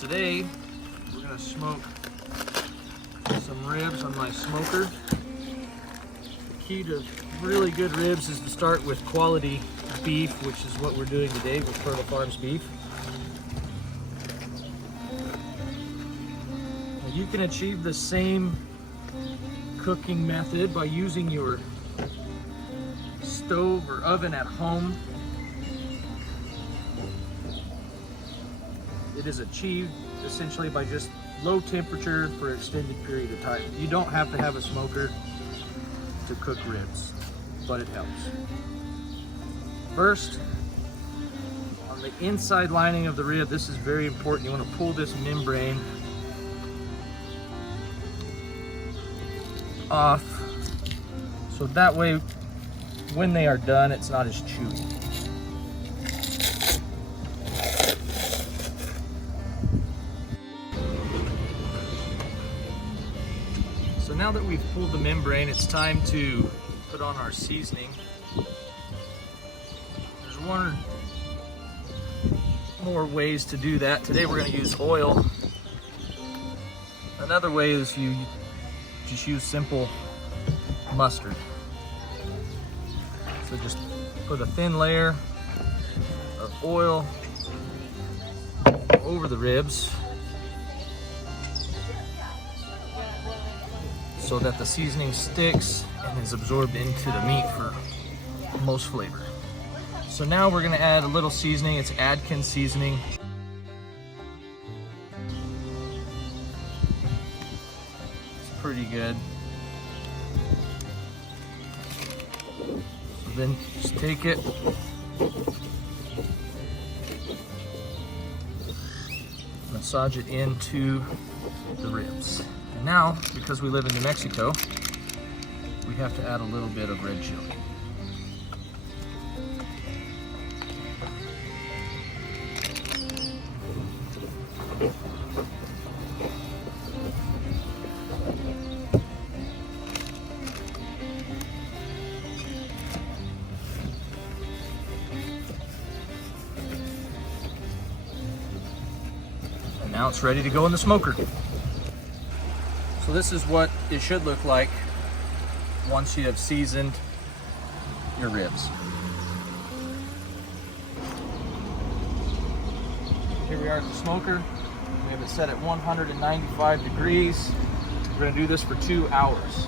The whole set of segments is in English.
Today we're going to smoke some ribs on my smoker. The key to really good ribs is to start with quality beef, which is what we're doing today with Fertile Farms beef. Now, you can achieve the same cooking method by using your stove or oven at home. It is achieved essentially by just low temperature for an extended period of time. You don't have to have a smoker to cook ribs, but it helps. First, on the inside lining of the rib, this is very important. You want to pull this membrane off, so that way when they are done, it's not as chewy. So now that we've pulled the membrane, it's time to put on our seasoning. There's one or more ways to do that. Today we're going to use oil. Another way is you just use simple mustard. So just put a thin layer of oil over the ribs so that the seasoning sticks and is absorbed into the meat for most flavor. So now we're going to add a little seasoning. It's Adkins seasoning. It's pretty good. So then just take it, massage it into the ribs. And now, because we live in New Mexico, we have to add a little bit of red chili. And now it's ready to go in the smoker. So this is what it should look like once you have seasoned your ribs. Here we are at the smoker. We have it set at 195 degrees. We're going to do this for 2 hours.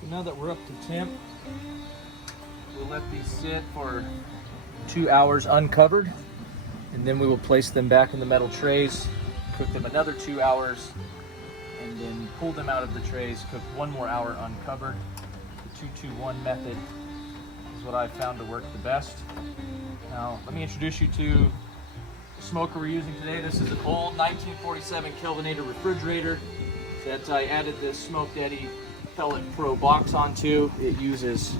So now that we're up to temp, we'll let these sit for 2 hours uncovered, and then we will place them back in the metal trays, cook them another 2 hours, and then pull them out of the trays, cook 1 more hour uncovered. The 2-2-1 method is what I've found to work the best. Now, let me introduce you to the smoker we're using today. This is an old 1947 Kelvinator refrigerator that I added this smoked eddy pellet pro box onto. It uses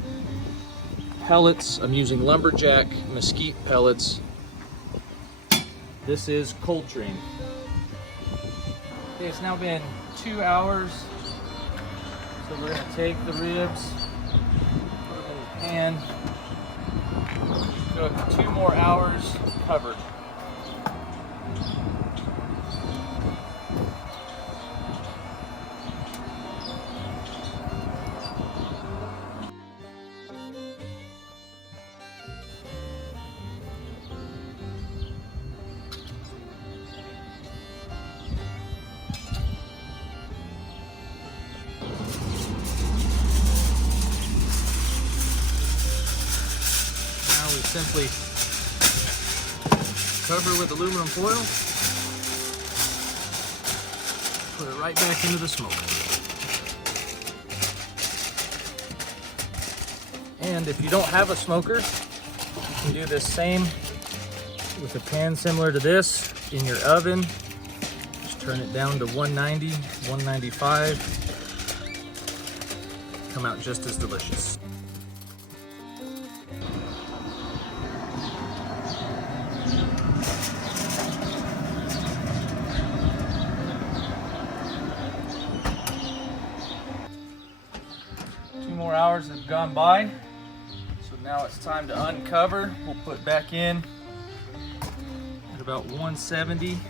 pellets. I'm using lumberjack mesquite pellets. This is cold train. Okay, it's now been 2 hours. So we're going to take the ribs, put them in the pan, cook 2 more hours covered. Simply cover with aluminum foil, put it right back into the smoker. And if you don't have a smoker, you can do this same with a pan similar to this in your oven. Just turn it down to 190, 195. Come out just as delicious. have gone by. So now it's time to uncover. We'll put back in at about 170. And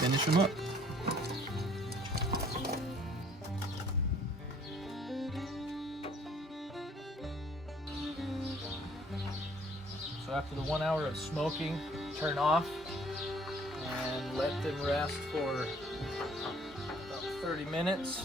finish them up. So after the 1 hour of smoking, turn off and let them rest for about 30 minutes.